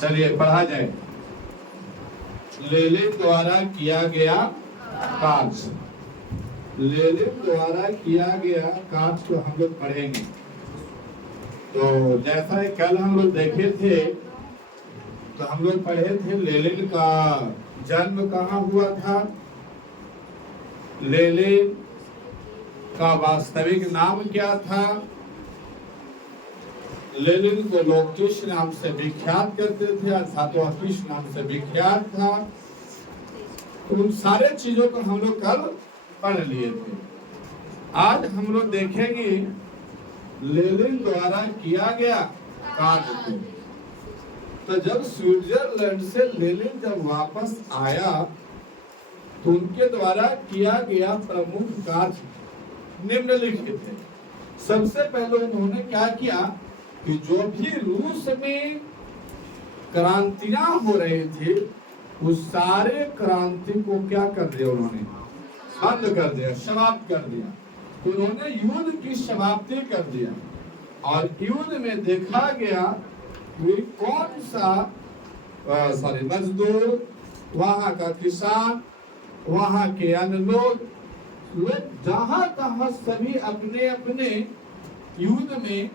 चलिए पढ़ा जाए। लेनिन द्वारा किया गया कार्य, लेनिन द्वारा किया गया कार्य को हम लोग पढ़ेंगे। तो जैसा कल हम लोग देखे थे, तो हम लोग पढ़े थे लेनिन का जन्म कहाँ हुआ था, लेनिन का वास्तविक नाम क्या था, लेनिन को लोग किस नाम से विख्यात करते थे अर्थात वह किस नाम से विख्यात था। उन सारे चीजों को हम लोग कल पढ़ लिए थे। आज हम लोग देखेंगे लेनिन द्वारा किया गया कार्य को। तो जब स्विट्जरलैंड से लेनिन जब वापस आया तो उनके द्वारा किया गया प्रमुख कार्य निम्नलिखित है। सबसे पहले उन्होंने क्या किया कि जो भी रूस में क्रांतियां हो रही थी उस सारे क्रांति को क्या कर दिया, उन्होंने बंद कर दिया, समाप्त कर दिया। उन्होंने युद्ध की समाप्ति कर दिया और युद्ध में देखा गया कि कौन सा मजदूर, वहां का किसान, वहां के अन्य लोग जहां तहां सभी अपने अपने युद्ध में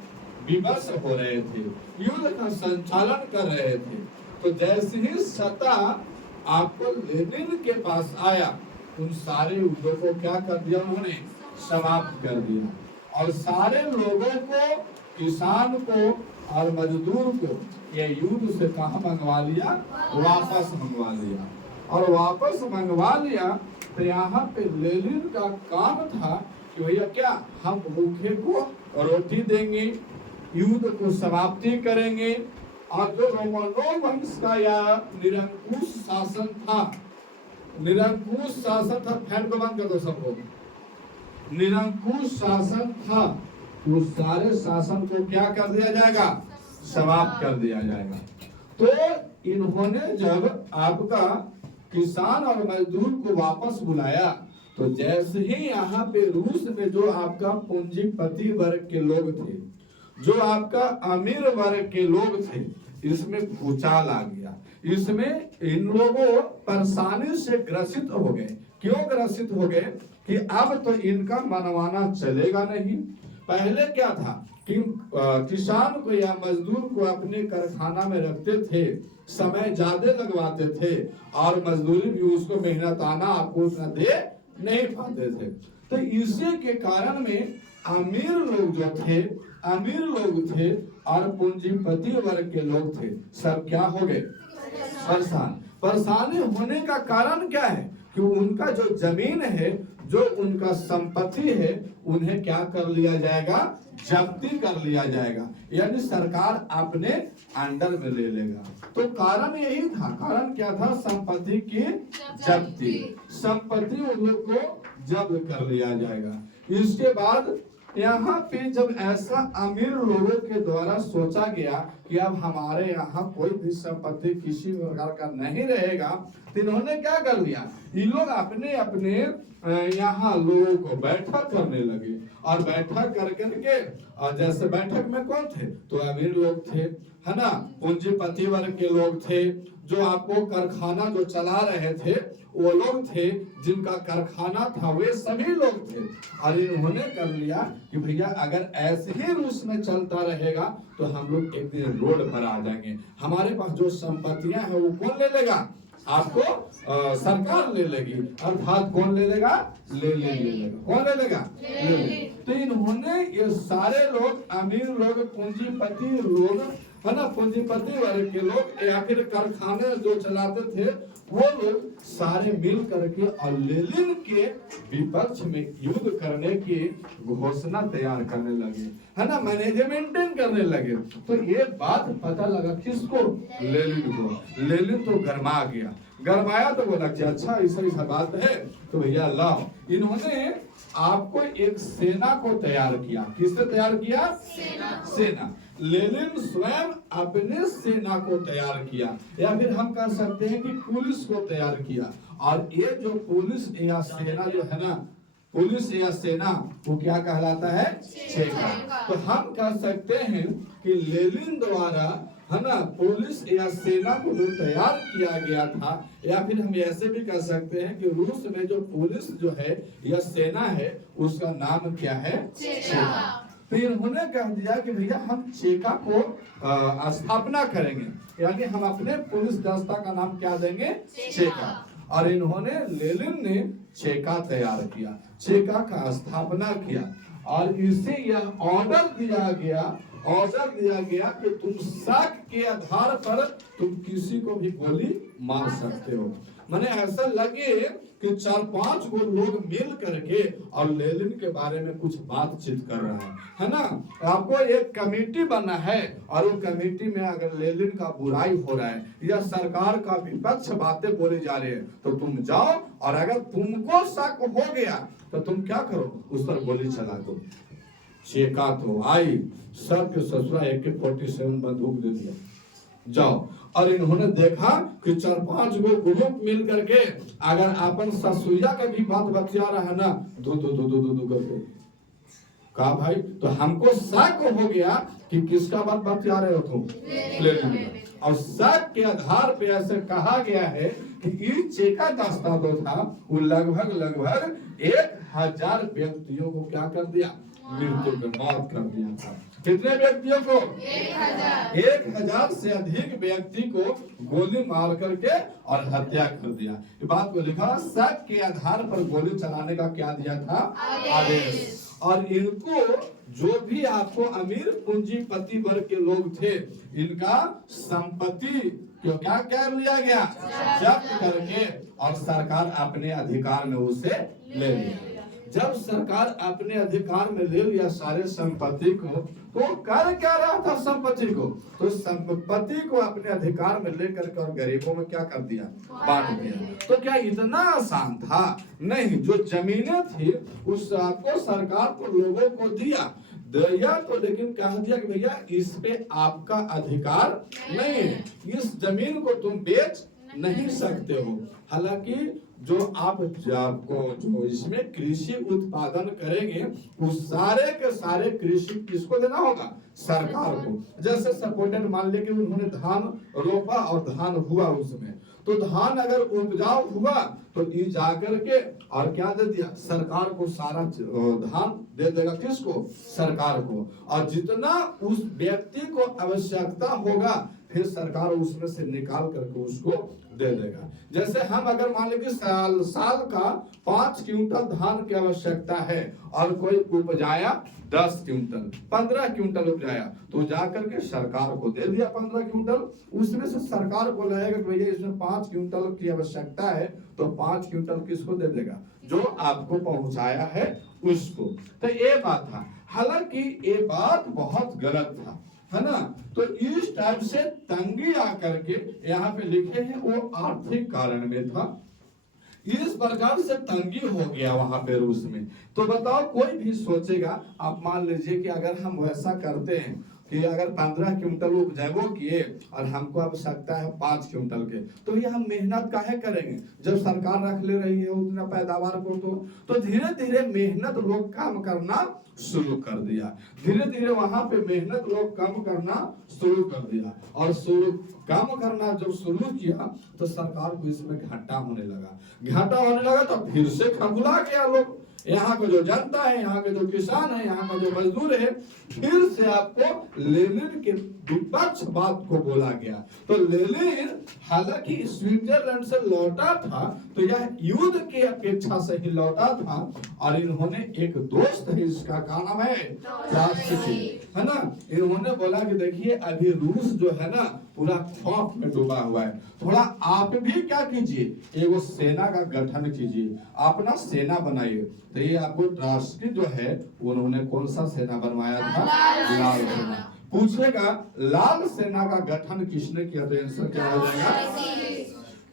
विवश हो रहे थे, युद्ध का संचालन कर रहे थे। तो जैसे ही सत्ता आपको लेनिन के पास आया, उन सारे युद्धों को क्या कर दिया, उन्होंने समाप्त कर दिया और सारे लोगों को, किसान को और मजदूर को ये युद्ध से कहाँ मंगवा लिया, वापस मंगवा लिया। और वापस मंगवा लिया तो यहाँ पे लेनिन का काम था कि भैया क्या हम भूखे को रोटी देंगे, युद्ध को समाप्ति करेंगे। और जो रोमनोव वंश का या निरंकुश शासन था, निरंकुश शासन था, फैन को बंद कर दो सबको, निरंकुश शासन था, उस सारे शासन को क्या कर दिया जाएगा, समाप्त कर दिया जाएगा। तो इन्होंने जब आपका किसान और मजदूर को वापस बुलाया तो जैसे ही यहाँ पे रूस में जो आपका पूंजीपति वर्ग के लोग थे, जो आपका अमीर वर्ग के लोग थे, इसमें भूचाल आ गया। इसमें इन लोगों परेशानी से ग्रसित हो गए। क्यों ग्रसित हो गए कि अब तो इनका मनवाना चलेगा नहीं। पहले क्या था कि किसान को या मजदूर को अपने कारखाना में रखते थे, समय ज्यादा लगवाते थे और मजदूरी भी उसको मेहनताना आपको उतना दे नहीं पाते थे। तो इसी के कारण में अमीर लोग जो थे, अमीर लोग थे और पूंजीपति वर्ग के लोग थे, सब क्या हो गए, परेशान। परेशानी होने का कारण क्या है कि उनका जो जमीन है, जो उनका संपत्ति है, उन्हें क्या कर लिया जाएगा, जब्ती कर लिया जाएगा, यानी सरकार अपने अंडर में ले लेगा। तो कारण यही था, कारण क्या था, संपत्ति की जब्ती, संपत्ति उन लोग को जब्त कर लिया जाएगा। इसके बाद यहाँ पे जब ऐसा अमीर लोगों के द्वारा सोचा गया कि अब हमारे यहाँ कोई भी संपत्ति किसी प्रकार का नहीं रहेगा, तो इन्होंने क्या कर लिया, ये लोग अपने अपने यहाँ लोगों को बैठक करने लगे और बैठक कर करके, और जैसे बैठक में कौन थे, तो अमीर लोग थे, है ना, पूंजीपति वर्ग के लोग थे, जो आपको कारखाना जो चला रहे थे वो लोग थे, जिनका कारखाना था वे सभी लोग थे। और इन्होंने कर लिया कि भैया अगर ऐसे ही रूस में चलता रहेगा तो हम लोग एक दिन रोड पर आ जाएंगे, हमारे पास जो संपत्तियां हैं वो कौन ले लेगा, आपको सरकार ले लेगी, अर्थात कौन ले लेगा, लेगा, कौन ले लेगा, ले। तो इन्होंने ये सारे लोग, अमीर लोग, पूंजीपति लोग, है ना, पूंजीपति वर्ग के लोग या फिर कारखाने जो चलाते थे वो लोग सारे मिल करके और लेनिन के विपक्ष में युद्ध करने की घोषणा तैयार करने लगे, है ना, मैनेजमेंट करने लगे। तो ये बात पता लगा किसको, लेनिन को। लेनिन तो गरमा गया, गरमाया तो बोला कि अच्छा ऐसा बात है, तो भैया लाओ। इन्होंने आपको एक सेना को तैयार किया। किससे तैयार किया, सेना। लेनिन स्वयं अपने सेना को तैयार किया, या फिर हम कह सकते हैं कि पुलिस को तैयार किया। और ये जो पुलिस या सेना जो है ना, पुलिस या सेना वो क्या कहलाता है? चेका। तो हम कह सकते हैं कि लेनिन द्वारा है ना पुलिस या सेना को जो तैयार किया गया था, या फिर हम ऐसे भी कह सकते हैं कि रूस में जो पुलिस जो है या सेना है उसका नाम क्या है? चेका। तो इन्होंने कह दिया कि भैया हम चेका को स्थापना करेंगे, यानी हम अपने पुलिस दस्ता का नाम क्या देंगे? चेका। और इन्होंने लेनिन ने चेका तैयार किया, चेका का स्थापना किया, और इसे यह ऑर्डर दिया गया कि तुम शक के आधार पर तुम किसी को भी गोली मार सकते हो। माने ऐसा लगे कि 4-5 गो लोग मिल करके और लेनिन के बारे में कुछ बातचीत कर रहा है ना। आपको एक कमेटी बना है और वो कमेटी में अगर लेनिन का बुराई हो रहा है या सरकार का विपक्ष बातें बोली जा रही है तो तुम जाओ, और अगर तुमको शक हो गया तो तुम क्या करो? उस पर गोली चला दो। चेका तो आई, सबके ससुरा AK-47 बंदूक दे दिया, जाओ। और इन्होंने देखा कि 4-5 गो ग्रुप मिल करके अगर अपन ससुरिया का भी बात बतिया रहा है ना, दो करके कहा भाई, तो हमको शक हो गया कि किसका बात बतिया रहे हो तुम? लेनिन। और शक के आधार पे ऐसे कहा गया है कि ये चेका दस्ता जो था वो लगभग 1000 व्यक्तियों को क्या कर दिया? मृत्यु के मौत कर दिया था। कितने व्यक्तियों को? 1000 से अधिक व्यक्ति को गोली मार करके और हत्या कर दिया। ये बात को लिखा, शक के आधार पर गोली चलाने का क्या दिया था? आदेश। और इनको जो भी आपको अमीर पूंजीपति वर्ग के लोग थे, इनका संपत्ति क्यों क्या कर लिया गया? जब्त करके, और सरकार अपने अधिकार में उसे ले लिया। जब सरकार अपने अधिकार में ले लिया सारे संपत्ति को, तो कर क्या रहा था संपत्ति को? तो संपत्ति को अपने अधिकार में लेकर कर गरीबों में क्या कर दिया? बांट दिया। तो क्या इतना आसान था? नहीं। जो जमीनें थी उसको सरकार को लोगों को दिया तो, लेकिन कह दिया कि भैया इस पे आपका अधिकार नहीं है, इस जमीन को तुम बेच नहीं सकते हो। हालांकि जो आपको जो इसमें कृषि उत्पादन करेंगे उस सारे के सारे कृषि किसको देना होगा? सरकार को। जैसे सपोर्टेड मान ले कि उन्होंने धान रोपा और धान हुआ उसमें, तो धान अगर उपजाऊ हुआ तो ये जाकर के और क्या दे दिया? सरकार को सारा धान दे देगा। किसको? सरकार को। और जितना उस व्यक्ति को आवश्यकता होगा फिर सरकार उसमें से निकाल करके उसको दे देगा। जैसे हम अगर मान लीजिए साल का 5 क्विंटल धान की आवश्यकता है और कोई उपजाया 10 क्विंटल, 15 क्विंटल उपजाया, तो जाकर के सरकार को दे दिया 15 क्विंटल। उसमें से सरकार को लगेगा कि भैया इसमें 5 क्विंटल की आवश्यकता है, तो 5 क्विंटल किसको दे देगा? जो आपको पहुंचाया है उसको। तो ये बात था। हालांकि ये बात बहुत गलत था, है ना। तो इस टाइप से तंगी आकर के यहाँ पे लिखे हैं वो आर्थिक कारण में था। इस प्रकार से तंगी हो गया वहां पे रूस में। तो बताओ, कोई भी सोचेगा, आप मान लीजिए कि अगर हम वैसा करते हैं कि अगर 15 क्विंटल उपजाओ किए और हमको आवश्यकता है 5 क्विंटल के, तो ये हम मेहनत काहे करेंगे जब सरकार रख ले रही है उतना पैदावार को? तो धीरे धीरे मेहनत लोग काम करना शुरू कर दिया। धीरे धीरे वहां पे मेहनत लोग कम करना शुरू कर दिया, और काम करना जब शुरू किया तो सरकार को इसमें घाटा होने लगा। तो फिर से खबुला गया लोग। यहाँ का जो जनता है, यहाँ के जो किसान है, यहाँ का जो मजदूर है, फिर से आपको लेनिन के विपक्ष बात को बोला गया। तो लेनिन हालांकि स्विट्जरलैंड से लौटा था तो यह युद्ध की अपेक्षा से ही लौटा था, और इन्होंने एक दोस्त है, इसका क्या नाम है? ट्रात्स्की, है ना। इन्होंने बोला कि देखिए अभी रूस जो है ना पूरा खौफ में डूबा हुआ है, थोड़ा आप भी क्या कीजिए, एगो सेना का गठन कीजिए, अपना सेना बनाइए। तो ये आपको ट्रात्स्की जो है उन्होंने कौन सा सेना बनवाया था? लाल सेना। पूछेगा लाल सेना का गठन किसने किया? तो आंसर क्या हो जाएगा?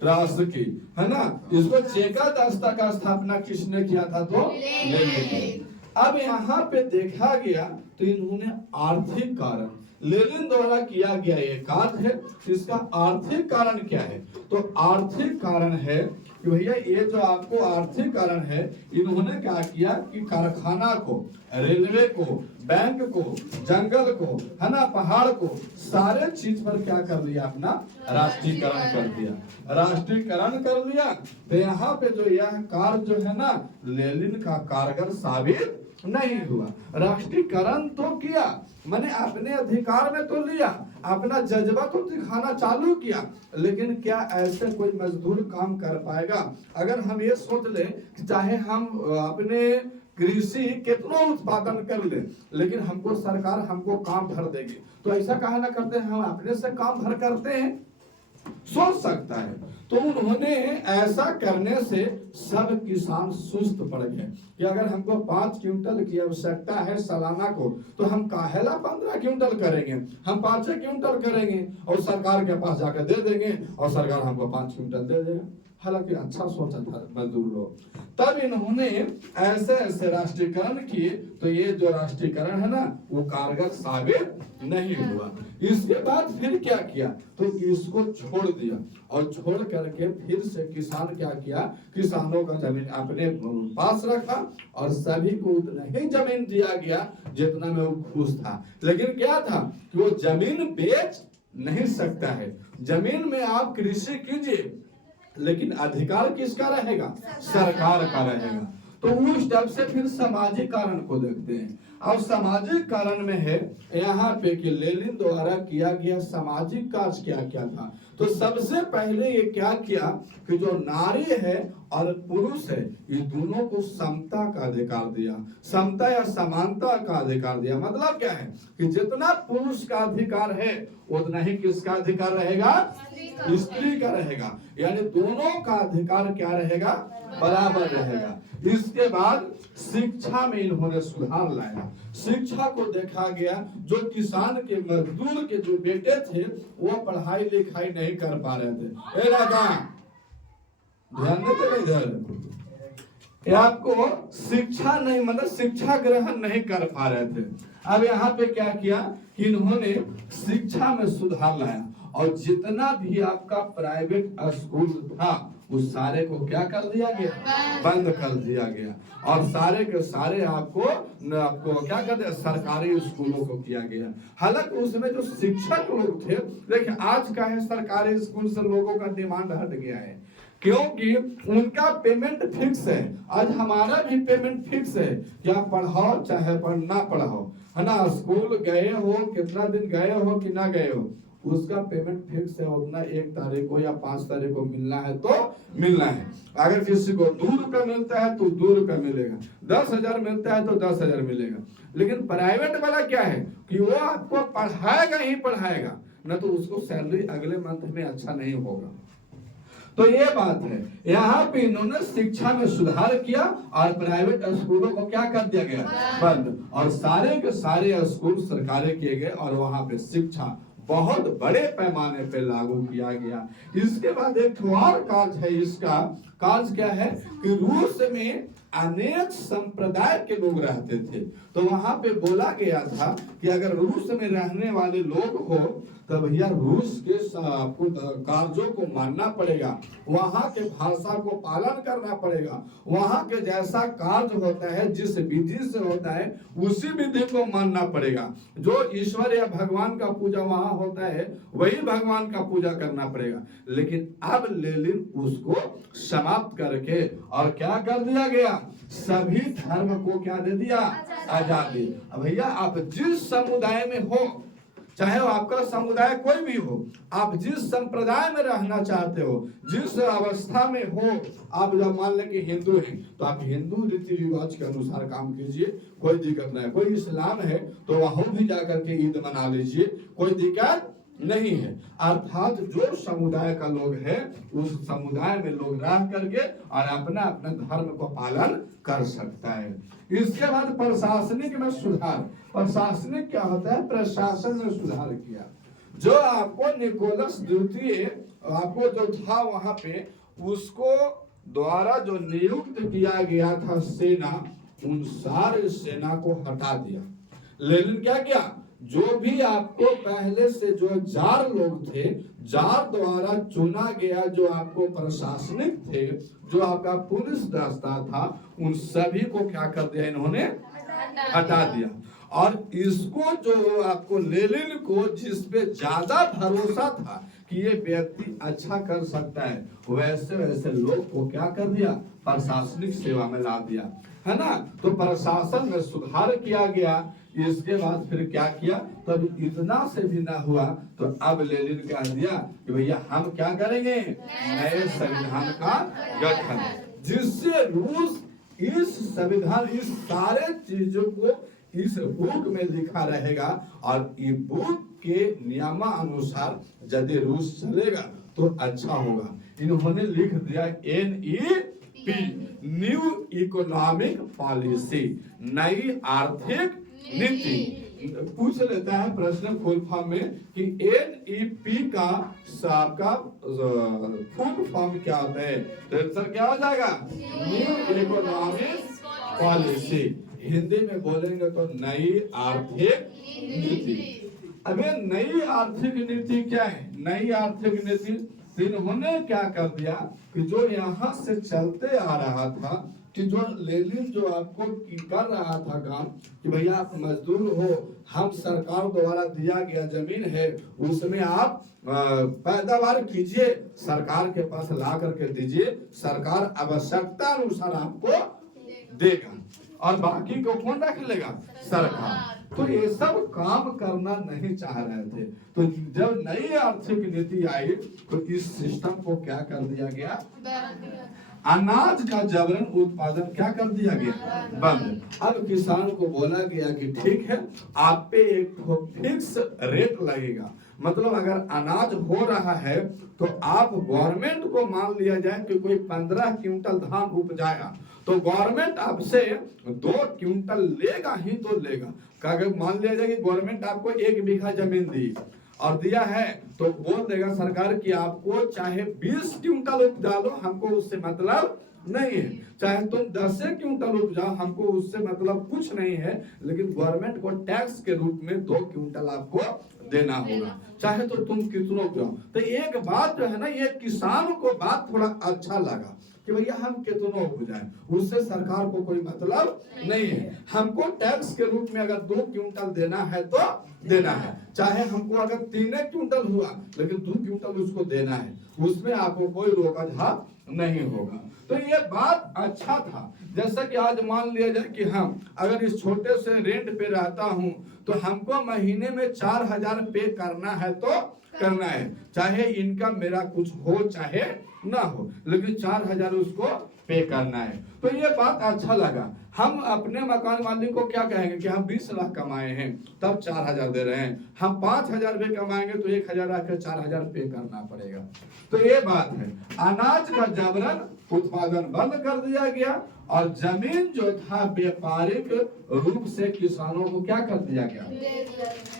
ट्रात्स्की, है ना। इसको चेका दस्ता का स्थापना किसने किया था? तो लेनिन। अब यहाँ पे देखा गया तो इन्होंने आर्थिक कारण लेनिन द्वारा किया गया एक कार्य है। इसका आर्थिक कारण क्या है? तो आर्थिक कारण है कि भैया ये जो आपको आर्थिकरण है, इन्होंने क्या किया कि कारखाना को, रेलवे को, बैंक को, जंगल को, है ना, पहाड़ को, सारे चीज पर क्या कर लिया, अपना राष्ट्रीयकरण कर दिया। राष्ट्रीयकरण कर लिया तो यहाँ पे जो यह कार्य जो है ना, लेनिन का कारगर साबित नहीं हुआ। राष्ट्रीयकरण तो किया, मैंने अपने अधिकार में तो लिया, अपना जज्बा तो दिखाना चालू किया, लेकिन क्या ऐसे कोई मजदूर काम कर पाएगा? अगर हम ये सोच ले कि चाहे हम अपने कृषि कितना उत्पादन कर ले, लेकिन हमको सरकार हमको काम भर देगी, तो ऐसा कहा ना करते हैं हम अपने से काम भर करते हैं? सोच सकता है। तो उन्होंने ऐसा करने से सब किसान सुस्त पड़ गए कि अगर हमको 5 क्विंटल की आवश्यकता है सालाना को, तो हम काहेला 15 क्विंटल करेंगे, हम 5 क्विंटल करेंगे और सरकार के पास जाकर दे देंगे और सरकार हमको 5 क्विंटल दे देगा। हालांकि अच्छा सोचा था मजदूर लोग। तब इन्होंने ऐसे ऐसे राष्ट्रीयकरण किए, तो ये जो राष्ट्रीयकरण है ना, वो कारगर साबित नहीं हुआ। इसके बाद फिर क्या किया, तो इसको छोड़ दिया और छोड़ करके फिर से किसान क्या किया, किसानों का जमीन अपने पास रखा और सभी को उतना ही जमीन दिया गया जितना में वो खुश था। लेकिन क्या था कि वो जमीन बेच नहीं सकता है। जमीन में आप कृषि कीजिए, लेकिन अधिकार किसका रहेगा? सरकार का रहेगा। तो उस तब से फिर सामाजिक कारण को देखते हैं। अब सामाजिक कारण में है यहाँ पे कि लेनिन द्वारा किया गया सामाजिक कार्य क्या क्या था। तो सबसे पहले ये क्या किया कि जो नारी है और पुरुष है, ये दोनों को समता का अधिकार दिया। समता या समानता का अधिकार दिया। मतलब क्या है कि जितना पुरुष का अधिकार है उतना ही किसका अधिकार रहेगा? स्त्री का रहेगा। यानी दोनों का अधिकार क्या रहेगा? बराबर रहेगा। इसके बाद शिक्षा में इन्होंने सुधार लाया। शिक्षा को देखा गया, जो किसान के मजदूर के जो बेटे थे वो पढ़ाई लिखाई नहीं कर पा रहे थे। ध्यान देते इधर, आपको शिक्षा नहीं, मतलब शिक्षा ग्रहण नहीं कर पा रहे थे। अब यहाँ पे क्या किया कि इन्होंने शिक्षा में सुधार लाया और जितना भी आपका प्राइवेट स्कूल था उस सारे को क्या कर दिया गया? बंद कर दिया गया। और सारे के सारे आपको क्या कर दिया? सरकारी स्कूलों को किया गया। हालांकि उसमें जो शिक्षक लोग थे, देखिए आज का है सरकारी स्कूल से लोगों का डिमांड हट गया है, क्योंकि उनका पेमेंट फिक्स है। आज हमारा भी पेमेंट फिक्स है कि आप पढ़ाओ चाहे ना पढ़ाओ, है ना। स्कूल गए हो, कितना दिन गए हो कि ना गए हो, उसका पेमेंट फिक्स है। उतना 1 तारीख को या 5 तारीख को मिलना है तो मिलना है। अगर किसी को 2 रुपए मिलता है तो 2 रुपए मिलेगा, 10,000 मिलता है तो 10,000 मिलेगा। लेकिन प्राइवेट वाला क्या है कि वो आपको पढ़ाएगा ही पढ़ाएगा, न तो उसको सैलरी अगले मंथ में अच्छा नहीं होगा। तो ये बात है, यहाँ पे इन्होंने शिक्षा में सुधार किया और प्राइवेट स्कूलों को क्या कर दिया गया? बंद। और सारे के सारे स्कूल सरकारी किए गए और वहां पे शिक्षा बहुत बड़े पैमाने पे लागू किया गया। इसके बाद एक और कार्य है, इसका कार्य क्या है कि रूस में अनेक संप्रदाय के लोग रहते थे। तो वहां पे बोला गया था कि अगर रूस में रहने वाले लोग हो तो भैया रूस के आपको कार्यों को मानना पड़ेगा, वहां के भाषा को पालन करना पड़ेगा, वहां के जैसा कार्य होता है, जिस विधि से होता है उसी विधि को मानना पड़ेगा। जो ईश्वर या भगवान का पूजा वहां होता है वही भगवान का पूजा करना पड़ेगा। लेकिन अब लेनिन उसको समाप्त करके और क्या कर दिया गया? सभी धर्म को क्या दे दिया? आजादी। अब भैया आप जिस समुदाय में हो, चाहे वो आपका समुदाय कोई भी हो, आप जिस संप्रदाय में रहना चाहते हो, जिस अवस्था में हो, आप जब मान लें कि हिंदू हैं तो आप हिंदू रीति रिवाज के अनुसार काम कीजिए, कोई दिक्कत नहीं है। कोई इस्लाम है तो वहां भी जाकर के ईद मना लीजिए, कोई दिक्कत नहीं है। अर्थात जो समुदाय का लोग है उस समुदाय में लोग रह करके और अपना अपना धर्म को पालन कर सकता है। इसके बाद प्रशासनिक में सुधार। प्रशासनिक क्या होता है? प्रशासन में सुधार किया। जो आपको निकोलस द्वितीय आपको जो था वहां पे, उसको द्वारा जो नियुक्त किया गया था सेना, उन सारे सेना को हटा दिया। लेनिन क्या किया? जो भी आपको पहले से जो जार लोग थे, जार द्वारा चुना गया जो आपको प्रशासनिक थे, जो आपका पुलिस दस्ता था, उन सभी को क्या कर दिया इन्होंने? हटा दिया। और इसको जो आपको लेनिन को जिस पे ज्यादा भरोसा था कि ये व्यक्ति अच्छा कर सकता है, वैसे वैसे लोग को क्या कर दिया? प्रशासनिक सेवा में ला दिया, है ना। तो प्रशासन में सुधार किया गया। इसके बाद फिर क्या किया? तब इतना से भी ना हुआ तो अब लेनिन कह दिया कि भैया हम क्या करेंगे? नए संविधान का गठन, जिससे रूस इस संविधान, इस सारे चीजों को इस बुक में लिखा रहेगा और ये बुक के नियमानुसार यदि रूस चलेगा तो अच्छा होगा। इन्होंने लिख दिया NEP, न्यू इकोनॉमिक पॉलिसी, नई आर्थिक नीति। पूछ लेता है प्रश्न फुल फॉर्म में कि NEP का आपका फुल फॉर्म क्या होता है? तो आंसर क्या हो जाएगा? New economic policy. हिंदी में बोलेंगे तो नई आर्थिक नीति। अबे नई आर्थिक नीति क्या है? नई आर्थिक नीति इन्होंने क्या कर दिया कि जो यहाँ से चलते आ रहा था कि जो लेनिन जो आपको कर रहा था काम कि भैया आप मजदूर हो, हम सरकार द्वारा दिया गया जमीन है उसमें आप पैदावार कीजिए, सरकार के पास ला करके दीजिए, सरकार आवश्यकता अनुसार आपको देगा और बाकी को कौन रख लेगा? सरकार। तो ये सब काम करना नहीं चाह रहे थे। तो जब नई आर्थिक नीति आई तो इस सिस्टम को क्या कर दिया गया? अनाज का जबरन उत्पादन क्या कर दिया गया? बंद। अब किसान को बोला गया कि ठीक है, आप पे एक फिक्स रेट लगेगा, मतलब अगर अनाज हो रहा है तो आप गवर्नमेंट को मान लिया जाए कि कोई 15 क्विंटल धान उपजाया तो गवर्नमेंट आपसे 2 क्विंटल लेगा ही तो लेगा। अगर मान लिया जाए कि गवर्नमेंट आपको 1 बीघा जमीन दी और दिया है तो बोल देगा सरकार कि आपको चाहे 20 क्विंटल उपजा लो, हमको उससे मतलब नहीं है, चाहे तुम 10 क्विंटल उपजाओ, हमको उससे मतलब कुछ नहीं है, लेकिन गवर्नमेंट को टैक्स के रूप में 2 क्विंटल आपको देना होगा, चाहे तो तुम कितना उपजाओ। तो एक बात जो है ना, ये किसान को बात थोड़ा अच्छा लगा कि भैया हम कितना उपजाएं, उससे सरकार को कोई मतलब नहीं है, हमको टैक्स के रूप में अगर 2 क्विंटल देना है तो देना है, चाहे हमको अगर 3 क्विंटल हुआ लेकिन 2 क्विंटल उसको देना है, उसमें आपको कोई रोका नहीं होगा। तो ये बात अच्छा था। जैसा कि आज मान लिया जाए कि हम अगर इस छोटे से रेंट पे रहता हूं तो हमको महीने में 4000 पे करना है तो करना है, चाहे इनकम मेरा कुछ हो चाहे ना हो, लेकिन 4000 उसको पे करना है। तो ये बात अच्छा लगा। हम अपने मकान मालिक को क्या कहेंगे कि हम 20 लाख कमाए हैं तब 4000 दे रहे हैं, हम 5000 भी कमाएंगे तो 1000 आकर 4000 पे करना पड़ेगा। तो ये बात है। अनाज का जबरन उत्पादन बंद कर दिया गया और जमीन जो था व्यापारिक रूप से किसानों को क्या कर दिया गया?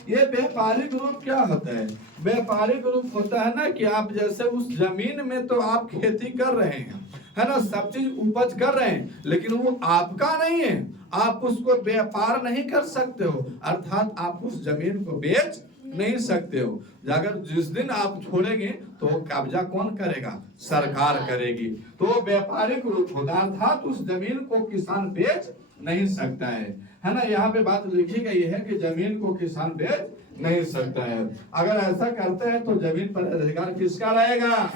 ये व्यापारिक रूप क्या होता है? व्यापारिक रूप होता है ना कि आप जैसे उस जमीन में तो आप खेती कर रहे हैं, है ना, सब चीज उपज कर रहे हैं, लेकिन वो आपका नहीं है, आप उसको व्यापार नहीं कर सकते हो, अर्थात आप उस जमीन को बेच नहीं सकते हो। अगर जिस दिन आप छोड़ेंगे तो कब्जा कौन करेगा? सरकार करेगी। तो व्यापारिक रूप होता है, अर्थात उस जमीन को किसान बेच नहीं सकता है ना। यहाँ पे बात लिखी गई है कि जमीन को किसान बेच नहीं सकता है। अगर ऐसा करते हैं तो जमीन पर अधिकार किसका रहेगा?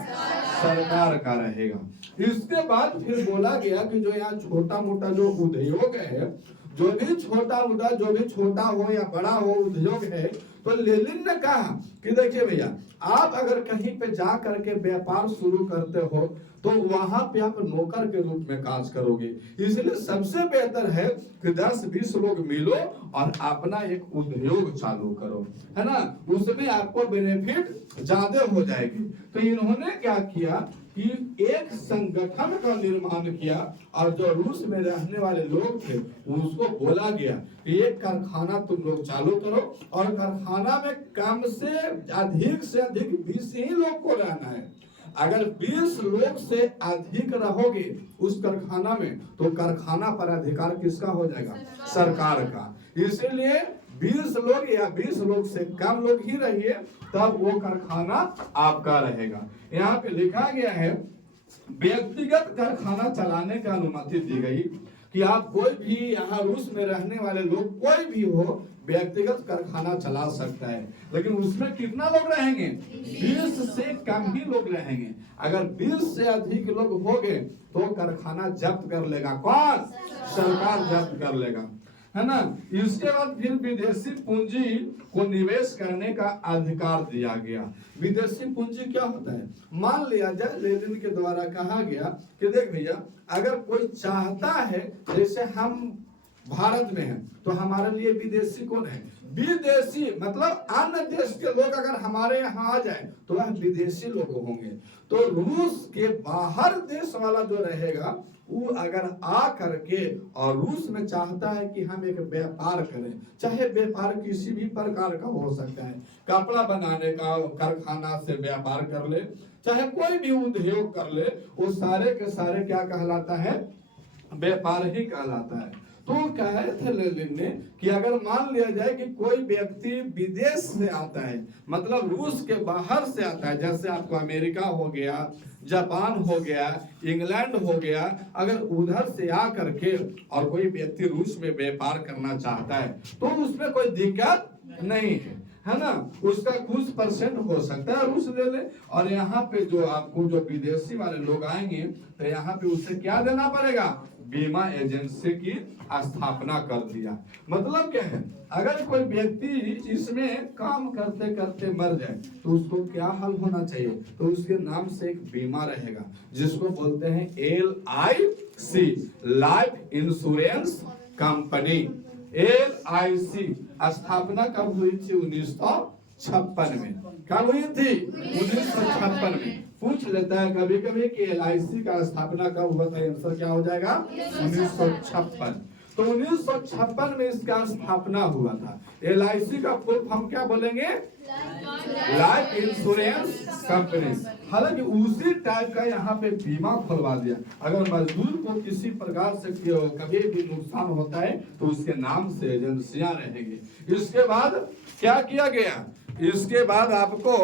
सरकार का रहेगा। इसके बाद फिर बोला गया कि जो यहाँ छोटा मोटा जो उद्योग है, जो भी छोटा मोटा, जो भी छोटा हो या बड़ा हो उद्योग है, तो लेनिन ने कहा कि देखिए भैया, आप अगर कहीं पे जा करके व्यापार शुरू करते हो तो वहां पे आप नौकर के रूप में काज करोगे, इसलिए सबसे बेहतर है कि 10-20 लोग मिलो और अपना एक उद्योग चालू करो, है ना, उसमें आपको बेनिफिट ज्यादा हो जाएगी। तो इन्होंने क्या किया कि एक संगठन का निर्माण किया और जो रूस में रहने वाले लोग थे उसको बोला गया कि एक कारखाना तुम लोग चालू करो और कारखाना में कम से अधिक 20 ही लोग को रहना है। अगर 20 लोग से अधिक रहोगे उस कारखाना में तो कारखाना पर अधिकार किसका हो जाएगा? सरकार का। इसीलिए 20 लोग या 20 लोग से कम लोग ही रहिए, तब वो कारखाना आपका रहेगा। यहाँ पे लिखा गया है व्यक्तिगत कारखाना चलाने की अनुमति दी गई कि आप कोई भी यहाँ रूस में रहने वाले लोग कोई भी हो व्यक्तिगत कारखाना चला सकता है, लेकिन उसमें कितना लोग रहेंगे? 20 से कम ही लोग रहेंगे। अगर 20 से अधिक लोग हो गए तो कारखाना जब्त कर लेगा। कौन? सरकार जब्त कर लेगा, है ना। इसके बाद फिर विदेशी पूंजी को निवेश करने का अधिकार दिया गया। विदेशी पूंजी क्या होता है? मान लिया जाए लेनिन के द्वारा कहा गया कि देख भैया, अगर कोई चाहता है, जैसे हम भारत में हैं तो हमारे लिए विदेशी कौन है? विदेशी मतलब अन्य देश के लोग अगर हमारे यहाँ आ जाए तो वह विदेशी लोग होंगे। तो रूस के बाहर देश वाला जो रहेगा वो अगर आ करके और रूस में चाहता है कि हम एक व्यापार करें, चाहे व्यापार किसी भी प्रकार का हो सकता है, कपड़ा बनाने का कारखाना से व्यापार कर ले, चाहे कोई भी उद्योग कर ले, वो सारे के सारे क्या कहलाता है? व्यापार ही कहलाता है। तो कह रहे थे लेनिन ने कि अगर मान लिया जाए कि कोई व्यक्ति विदेश से आता है, मतलब रूस के बाहर से आता है, जैसे आपको अमेरिका हो गया, जापान हो गया, इंग्लैंड हो गया, अगर उधर से आ करके और कोई व्यक्ति रूस में व्यापार करना चाहता है तो उसमें कोई दिक्कत नहीं है ना। उसका कुछ परसेंट हो सकता है रूस ले ले, और यहाँ पे जो आपको जो विदेशी वाले लोग आएंगे तो यहाँ पे उसे क्या देना पड़ेगा? बीमा एजेंसी की स्थापना कर दिया। मतलब क्या है? अगर कोई व्यक्ति इसमें काम करते करते मर जाए तो उसको क्या हाल होना चाहिए? तो उसके नाम से एक बीमा रहेगा जिसको बोलते हैं LIC, life insurance company. LIC स्थापना कब हुई थी? 1956 में। कब हुई थी? 1956 में। पूछ लेता है कभी कभी कि LIC का स्थापना कब हुआ था, आंसर क्या हो जाएगा? 1956। तो 1956 में इसका स्थापना हुआ था। LIC का फुल फॉर्म क्या बोलेंगे? Life insurance company. हालांकि उसी टाइप का यहाँ पे बीमा खुलवा दिया। अगर मजदूर को किसी प्रकार से कभी भी नुकसान होता है तो उसके नाम से एजेंसियां रहेंगी। इसके बाद क्या किया गया? इसके बाद आपको